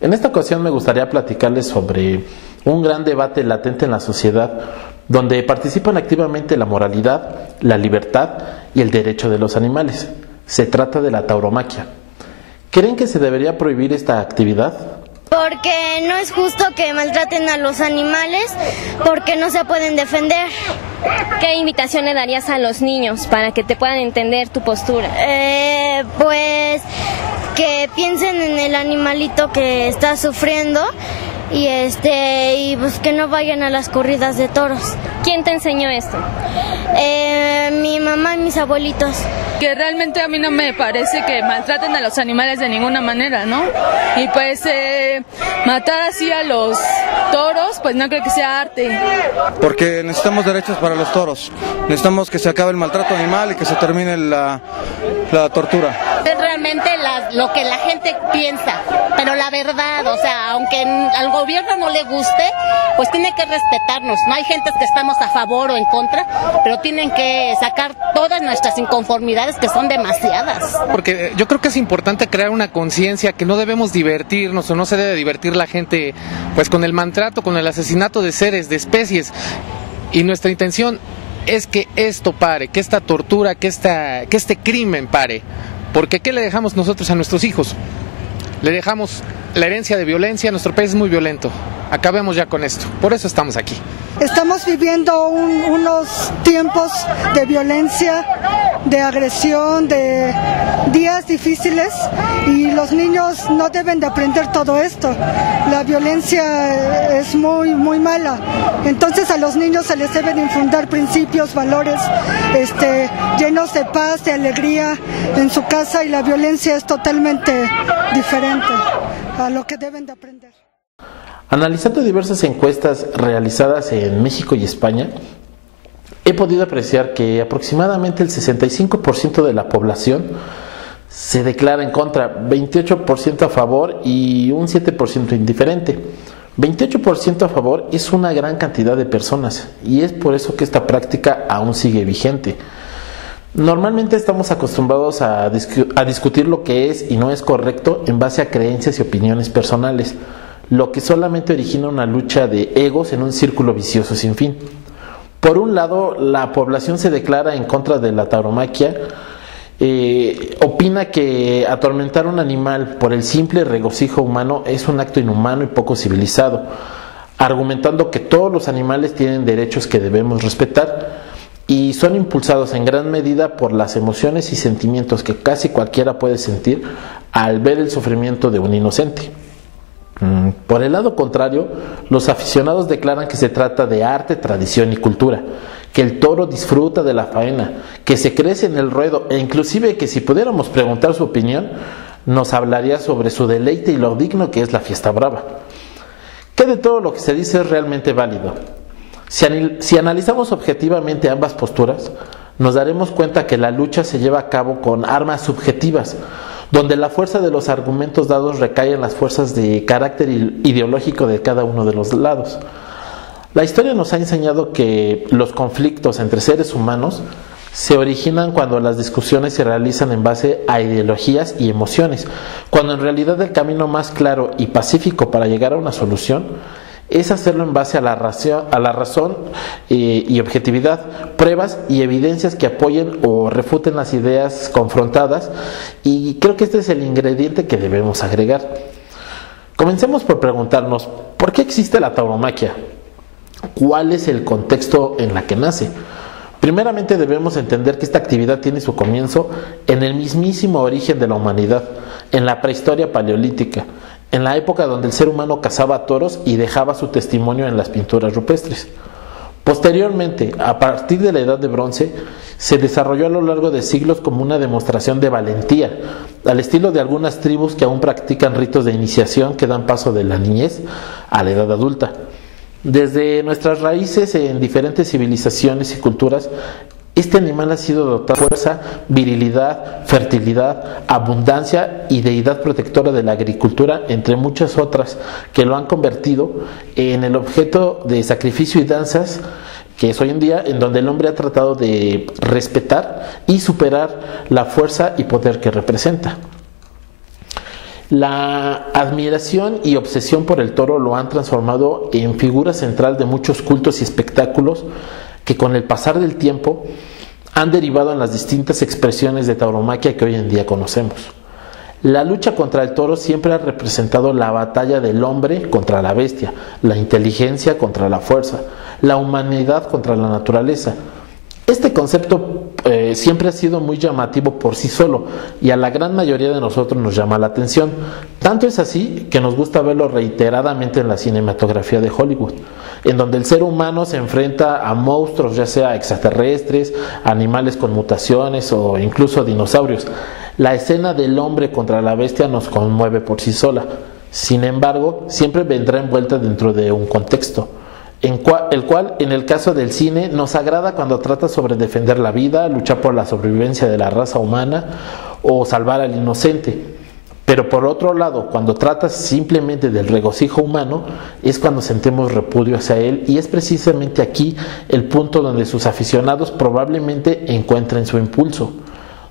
En esta ocasión me gustaría platicarles sobre un gran debate latente en la sociedad donde participan activamente la moralidad, la libertad y el derecho de los animales. Se trata de la tauromaquia. ¿Creen que se debería prohibir esta actividad? Porque no es justo que maltraten a los animales porque no se pueden defender. ¿Qué invitación le darías a los niños para que te puedan entender tu postura? Pues que piensen en el animalito que está sufriendo y pues que no vayan a las corridas de toros. ¿Quién te enseñó esto? Mi mamá y mis abuelitos. Que realmente a mí no me parece que maltraten a los animales de ninguna manera, ¿no? Y pues matar así a los toros, pues no creo que sea arte. Porque necesitamos derechos para los toros. Necesitamos que se acabe el maltrato animal y que se termine la tortura. Es realmente lo que la gente piensa, pero la verdad, o sea, aunque al gobierno no le guste, pues tiene que respetarnos. No hay gentes que estamos a favor o en contra, pero tienen que sacar todas nuestras inconformidades, que son demasiadas. Porque yo creo que es importante crear una conciencia que no debemos divertirnos o no se debe divertir la gente pues con el maltrato, con el asesinato de seres, de especies, y nuestra intención es que esto pare, que esta tortura, que este crimen pare. Porque ¿qué le dejamos nosotros a nuestros hijos? Le dejamos la herencia de violencia. Nuestro país es muy violento. Acabemos ya con esto. Por eso estamos aquí. Estamos viviendo unos tiempos de violencia, de agresión, de días difíciles, y los niños no deben de aprender todo esto. La violencia es muy mala. Entonces a los niños se les deben infundir principios, valores llenos de paz, de alegría en su casa, y la violencia es totalmente diferente a lo que deben de aprender. Analizando diversas encuestas realizadas en México y España, he podido apreciar que aproximadamente el 65% de la población se declara en contra, 28% a favor y un 7% indiferente. 28% a favor es una gran cantidad de personas, y es por eso que esta práctica aún sigue vigente. Normalmente estamos acostumbrados a discutir lo que es y no es correcto en base a creencias y opiniones personales, lo que solamente origina una lucha de egos en un círculo vicioso sin fin. Por un lado, la población se declara en contra de la tauromaquia, opina que atormentar a un animal por el simple regocijo humano es un acto inhumano y poco civilizado, argumentando que todos los animales tienen derechos que debemos respetar y son impulsados en gran medida por las emociones y sentimientos que casi cualquiera puede sentir al ver el sufrimiento de un inocente. Por el lado contrario, los aficionados declaran que se trata de arte, tradición y cultura, que el toro disfruta de la faena, que se crece en el ruedo, e inclusive que si pudiéramos preguntar su opinión, nos hablaría sobre su deleite y lo digno que es la fiesta brava. ¿Qué de todo lo que se dice es realmente válido? Si analizamos objetivamente ambas posturas, nos daremos cuenta que la lucha se lleva a cabo con armas subjetivas, donde la fuerza de los argumentos dados recae en las fuerzas de carácter ideológico de cada uno de los lados. La historia nos ha enseñado que los conflictos entre seres humanos se originan cuando las discusiones se realizan en base a ideologías y emociones, cuando en realidad el camino más claro y pacífico para llegar a una solución es hacerlo en base a la razón y objetividad, pruebas y evidencias que apoyen o refuten las ideas confrontadas, y creo que este es el ingrediente que debemos agregar. Comencemos por preguntarnos, ¿por qué existe la tauromaquia? ¿Cuál es el contexto en la que nace? Primeramente debemos entender que esta actividad tiene su comienzo en el mismísimo origen de la humanidad, en la prehistoria paleolítica, en la época donde el ser humano cazaba toros y dejaba su testimonio en las pinturas rupestres. Posteriormente, a partir de la Edad de Bronce, se desarrolló a lo largo de siglos como una demostración de valentía, al estilo de algunas tribus que aún practican ritos de iniciación que dan paso de la niñez a la edad adulta. Desde nuestras raíces en diferentes civilizaciones y culturas, este animal ha sido dotado de fuerza, virilidad, fertilidad, abundancia y deidad protectora de la agricultura, entre muchas otras, que lo han convertido en el objeto de sacrificio y danzas que es hoy en día, en donde el hombre ha tratado de respetar y superar la fuerza y poder que representa. La admiración y obsesión por el toro lo han transformado en figura central de muchos cultos y espectáculos que con el pasar del tiempo han derivado en las distintas expresiones de tauromaquia que hoy en día conocemos. La lucha contra el toro siempre ha representado la batalla del hombre contra la bestia, la inteligencia contra la fuerza, la humanidad contra la naturaleza. Este concepto siempre ha sido muy llamativo por sí solo y a la gran mayoría de nosotros nos llama la atención. Tanto es así que nos gusta verlo reiteradamente en la cinematografía de Hollywood, en donde el ser humano se enfrenta a monstruos, ya sea extraterrestres, animales con mutaciones o incluso dinosaurios. La escena del hombre contra la bestia nos conmueve por sí sola. Sin embargo, siempre vendrá envuelta dentro de un contexto, el cual en el caso del cine nos agrada cuando trata sobre defender la vida, luchar por la sobrevivencia de la raza humana o salvar al inocente. Pero por otro lado, cuando trata simplemente del regocijo humano, es cuando sentimos repudio hacia él, y es precisamente aquí el punto donde sus aficionados probablemente encuentren su impulso,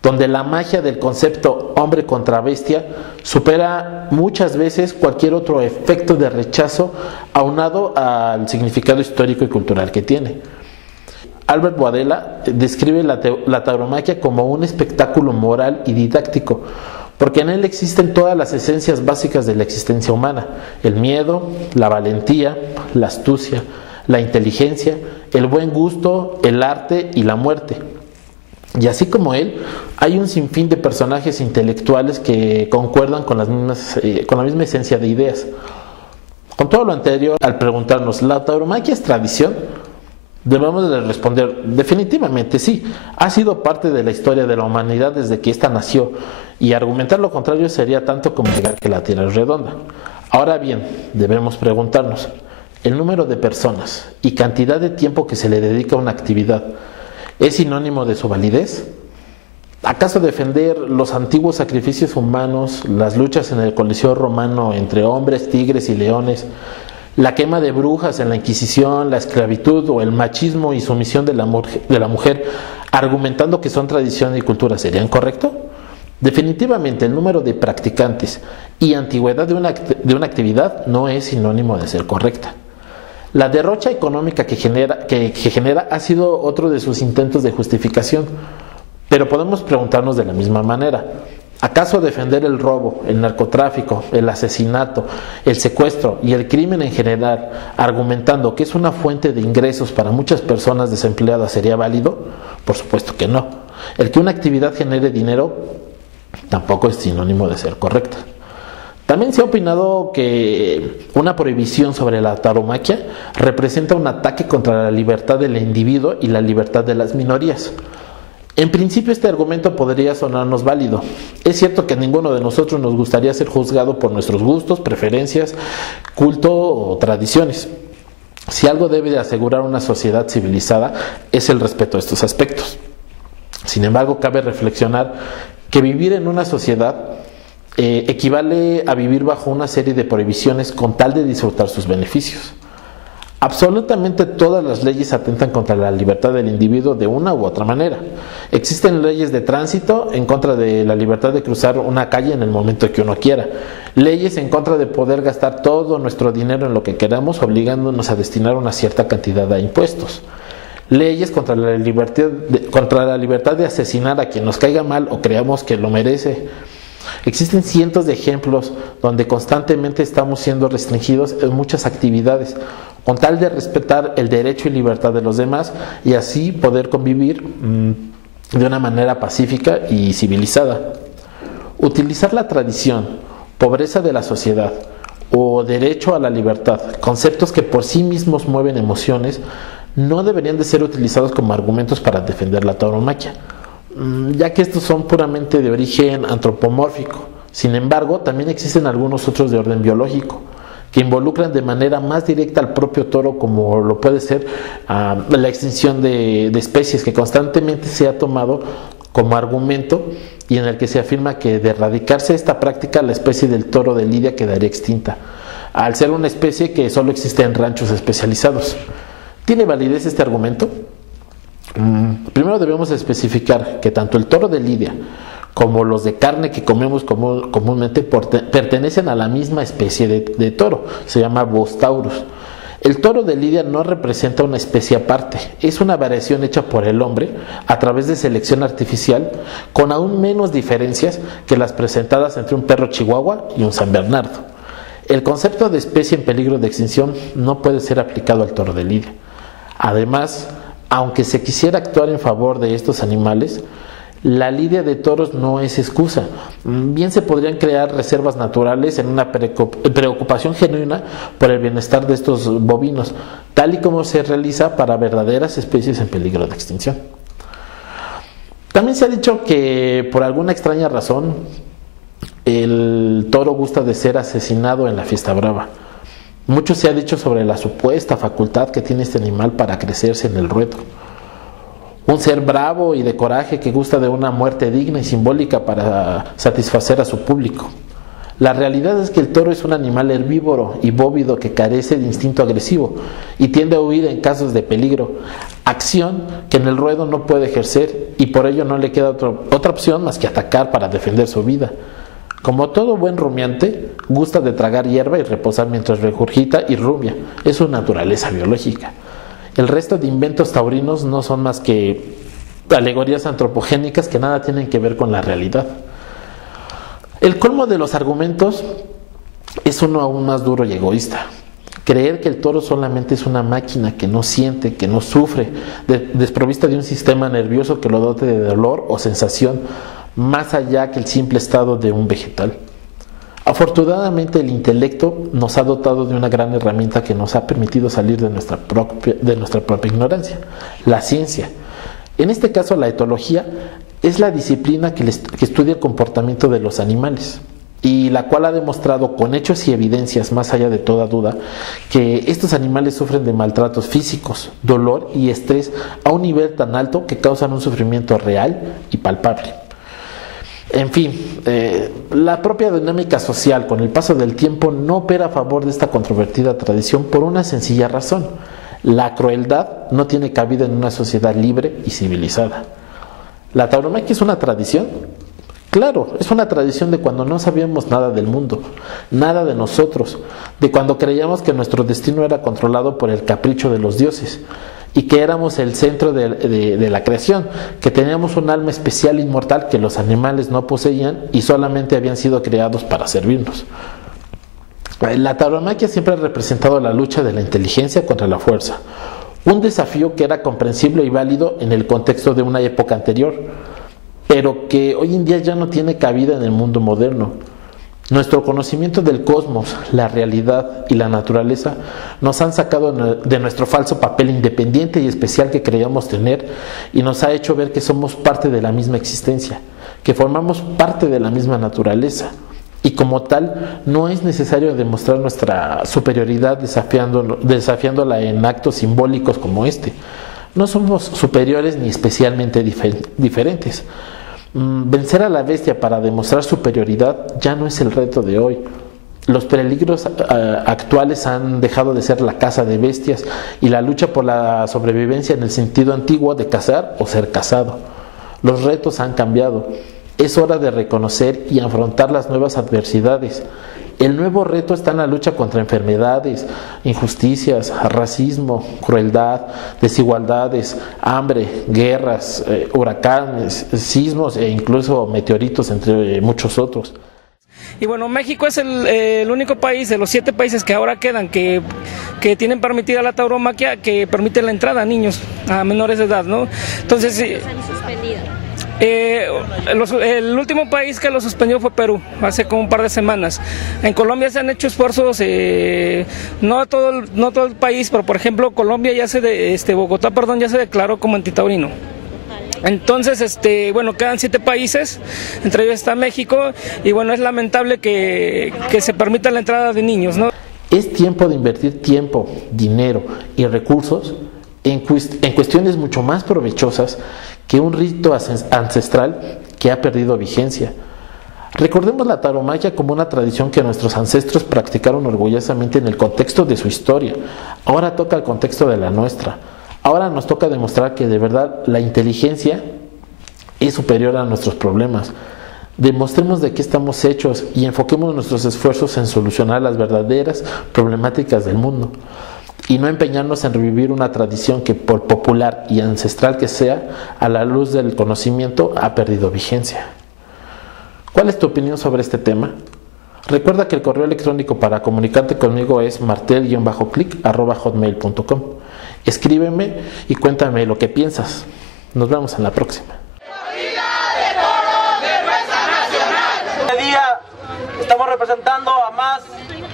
donde la magia del concepto hombre contra bestia supera muchas veces cualquier otro efecto de rechazo aunado al significado histórico y cultural que tiene. Albert Boadella describe la tauromaquia como un espectáculo moral y didáctico, porque en él existen todas las esencias básicas de la existencia humana: el miedo, la valentía, la astucia, la inteligencia, el buen gusto, el arte y la muerte. Y así como él, hay un sinfín de personajes intelectuales que concuerdan con la misma esencia de ideas. Con todo lo anterior, al preguntarnos, ¿la tauromaquia es tradición?, debemos de responder, definitivamente sí, ha sido parte de la historia de la humanidad desde que ésta nació, y argumentar lo contrario sería tanto como negar que la Tierra es redonda. Ahora bien, debemos preguntarnos, ¿el número de personas y cantidad de tiempo que se le dedica a una actividad es sinónimo de su validez? ¿Acaso defender los antiguos sacrificios humanos, las luchas en el Coliseo romano entre hombres, tigres y leones, la quema de brujas en la Inquisición, la esclavitud o el machismo y sumisión de la mujer, argumentando que son tradición y cultura, serían correcto? Definitivamente el número de practicantes y antigüedad de una actividad no es sinónimo de ser correcta. La derrocha económica que genera ha sido otro de sus intentos de justificación, pero podemos preguntarnos de la misma manera: ¿acaso defender el robo, el narcotráfico, el asesinato, el secuestro y el crimen en general, argumentando que es una fuente de ingresos para muchas personas desempleadas, sería válido? Por supuesto que no. El que una actividad genere dinero tampoco es sinónimo de ser correcta. También se ha opinado que una prohibición sobre la tauromaquia representa un ataque contra la libertad del individuo y la libertad de las minorías. En principio este argumento podría sonarnos válido. Es cierto que a ninguno de nosotros nos gustaría ser juzgado por nuestros gustos, preferencias, culto o tradiciones. Si algo debe de asegurar una sociedad civilizada es el respeto a estos aspectos. Sin embargo, cabe reflexionar que vivir en una sociedad equivale a vivir bajo una serie de prohibiciones con tal de disfrutar sus beneficios. Absolutamente todas las leyes atentan contra la libertad del individuo de una u otra manera. Existen leyes de tránsito en contra de la libertad de cruzar una calle en el momento que uno quiera. Leyes en contra de poder gastar todo nuestro dinero en lo que queramos, obligándonos a destinar una cierta cantidad a impuestos. Leyes contra la libertad de asesinar a quien nos caiga mal o creamos que lo merece. Existen cientos de ejemplos donde constantemente estamos siendo restringidos en muchas actividades con tal de respetar el derecho y libertad de los demás y así poder convivir de una manera pacífica y civilizada. Utilizar la tradición, pobreza de la sociedad o derecho a la libertad, conceptos que por sí mismos mueven emociones, no deberían de ser utilizados como argumentos para defender la tauromaquia, ya que estos son puramente de origen antropomórfico. Sin embargo, también existen algunos otros de orden biológico que involucran de manera más directa al propio toro, como lo puede ser la extinción de especies, que constantemente se ha tomado como argumento y en el que se afirma que de erradicarse esta práctica la especie del toro de Lidia quedaría extinta, al ser una especie que solo existe en ranchos especializados. ¿Tiene validez este argumento? Primero debemos especificar que tanto el toro de lidia como los de carne que comemos comúnmente pertenecen a la misma especie de toro, se llama Bos taurus. El toro de lidia no representa una especie aparte, es una variación hecha por el hombre a través de selección artificial, con aún menos diferencias que las presentadas entre un perro chihuahua y un San Bernardo. El concepto de especie en peligro de extinción no puede ser aplicado al toro de lidia. Además, aunque se quisiera actuar en favor de estos animales, la lidia de toros no es excusa. Bien se podrían crear reservas naturales en una preocupación genuina por el bienestar de estos bovinos, tal y como se realiza para verdaderas especies en peligro de extinción. También se ha dicho que por alguna extraña razón el toro gusta de ser asesinado en la fiesta brava. Mucho se ha dicho sobre la supuesta facultad que tiene este animal para crecerse en el ruedo. Un ser bravo y de coraje que gusta de una muerte digna y simbólica para satisfacer a su público. La realidad es que el toro es un animal herbívoro y bóvido que carece de instinto agresivo y tiende a huir en casos de peligro, acción que en el ruedo no puede ejercer y por ello no le queda otra opción más que atacar para defender su vida. Como todo buen rumiante, gusta de tragar hierba y reposar mientras regurgita y rumia, es su naturaleza biológica. El resto de inventos taurinos no son más que alegorías antropogénicas que nada tienen que ver con la realidad. El colmo de los argumentos es uno aún más duro y egoísta. Creer que el toro solamente es una máquina que no siente, que no sufre, desprovista de un sistema nervioso que lo dote de dolor o sensación, más allá que el simple estado de un vegetal. Afortunadamente el intelecto nos ha dotado de una gran herramienta que nos ha permitido salir de nuestra propia ignorancia, la ciencia. En este caso la etología es la disciplina que estudia el comportamiento de los animales y la cual ha demostrado con hechos y evidencias más allá de toda duda que estos animales sufren de maltratos físicos, dolor y estrés a un nivel tan alto que causan un sufrimiento real y palpable. En fin, la propia dinámica social con el paso del tiempo no opera a favor de esta controvertida tradición por una sencilla razón: la crueldad no tiene cabida en una sociedad libre y civilizada. ¿La tauromaquia es una tradición? Claro, es una tradición de cuando no sabíamos nada del mundo, nada de nosotros, de cuando creíamos que nuestro destino era controlado por el capricho de los dioses y que éramos el centro de la creación, que teníamos un alma especial e inmortal que los animales no poseían y solamente habían sido creados para servirnos. La tauromaquia siempre ha representado la lucha de la inteligencia contra la fuerza, un desafío que era comprensible y válido en el contexto de una época anterior, pero que hoy en día ya no tiene cabida en el mundo moderno. Nuestro conocimiento del cosmos, la realidad y la naturaleza nos han sacado de nuestro falso papel independiente y especial que creíamos tener y nos ha hecho ver que somos parte de la misma existencia, que formamos parte de la misma naturaleza y como tal no es necesario demostrar nuestra superioridad desafiándola en actos simbólicos como este. No somos superiores ni especialmente diferentes. Vencer a la bestia para demostrar superioridad ya no es el reto de hoy. Los peligros actuales han dejado de ser la caza de bestias y la lucha por la sobrevivencia en el sentido antiguo de cazar o ser cazado. Los retos han cambiado. Es hora de reconocer y afrontar las nuevas adversidades. El nuevo reto está en la lucha contra enfermedades, injusticias, racismo, crueldad, desigualdades, hambre, guerras, huracanes, sismos e incluso meteoritos, entre muchos otros. Y bueno, México es el único país de los 7 países que ahora quedan que tienen permitida la tauromaquia, que permite la entrada a niños, a menores de edad, ¿no? Entonces, el último país que lo suspendió fue Perú, hace como un par de semanas. En Colombia se han hecho esfuerzos, no todo el país, pero por ejemplo Colombia Bogotá ya se declaró como antitaurino. Entonces, bueno, quedan 7 países, entre ellos está México, y bueno, es lamentable que se permita la entrada de niños, ¿no? Es tiempo de invertir tiempo, dinero y recursos en cuestiones mucho más provechosas que un rito ancestral que ha perdido vigencia. Recordemos la tauromaquia como una tradición que nuestros ancestros practicaron orgullosamente en el contexto de su historia. Ahora toca el contexto de la nuestra. Ahora nos toca demostrar que de verdad la inteligencia es superior a nuestros problemas. Demostremos de qué estamos hechos y enfoquemos nuestros esfuerzos en solucionar las verdaderas problemáticas del mundo y no empeñarnos en revivir una tradición que, por popular y ancestral que sea, a la luz del conocimiento ha perdido vigencia. ¿Cuál es tu opinión sobre este tema? Recuerda que el correo electrónico para comunicarte conmigo es martel-click@hotmail.com. Escríbeme y cuéntame lo que piensas. Nos vemos en la próxima. Este día estamos representando a más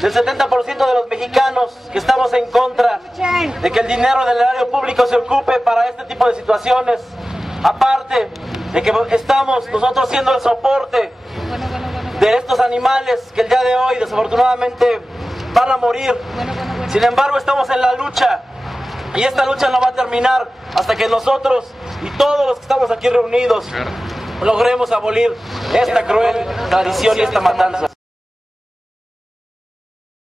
del 70% de los mexicanos que estamos en contra de que el dinero del erario público se ocupe para este tipo de situaciones. Aparte de que estamos nosotros siendo el soporte de estos animales que el día de hoy desafortunadamente van a morir. Sin embargo, estamos en la lucha y esta lucha no va a terminar hasta que nosotros y todos los que estamos aquí reunidos logremos abolir esta cruel tradición y esta matanza.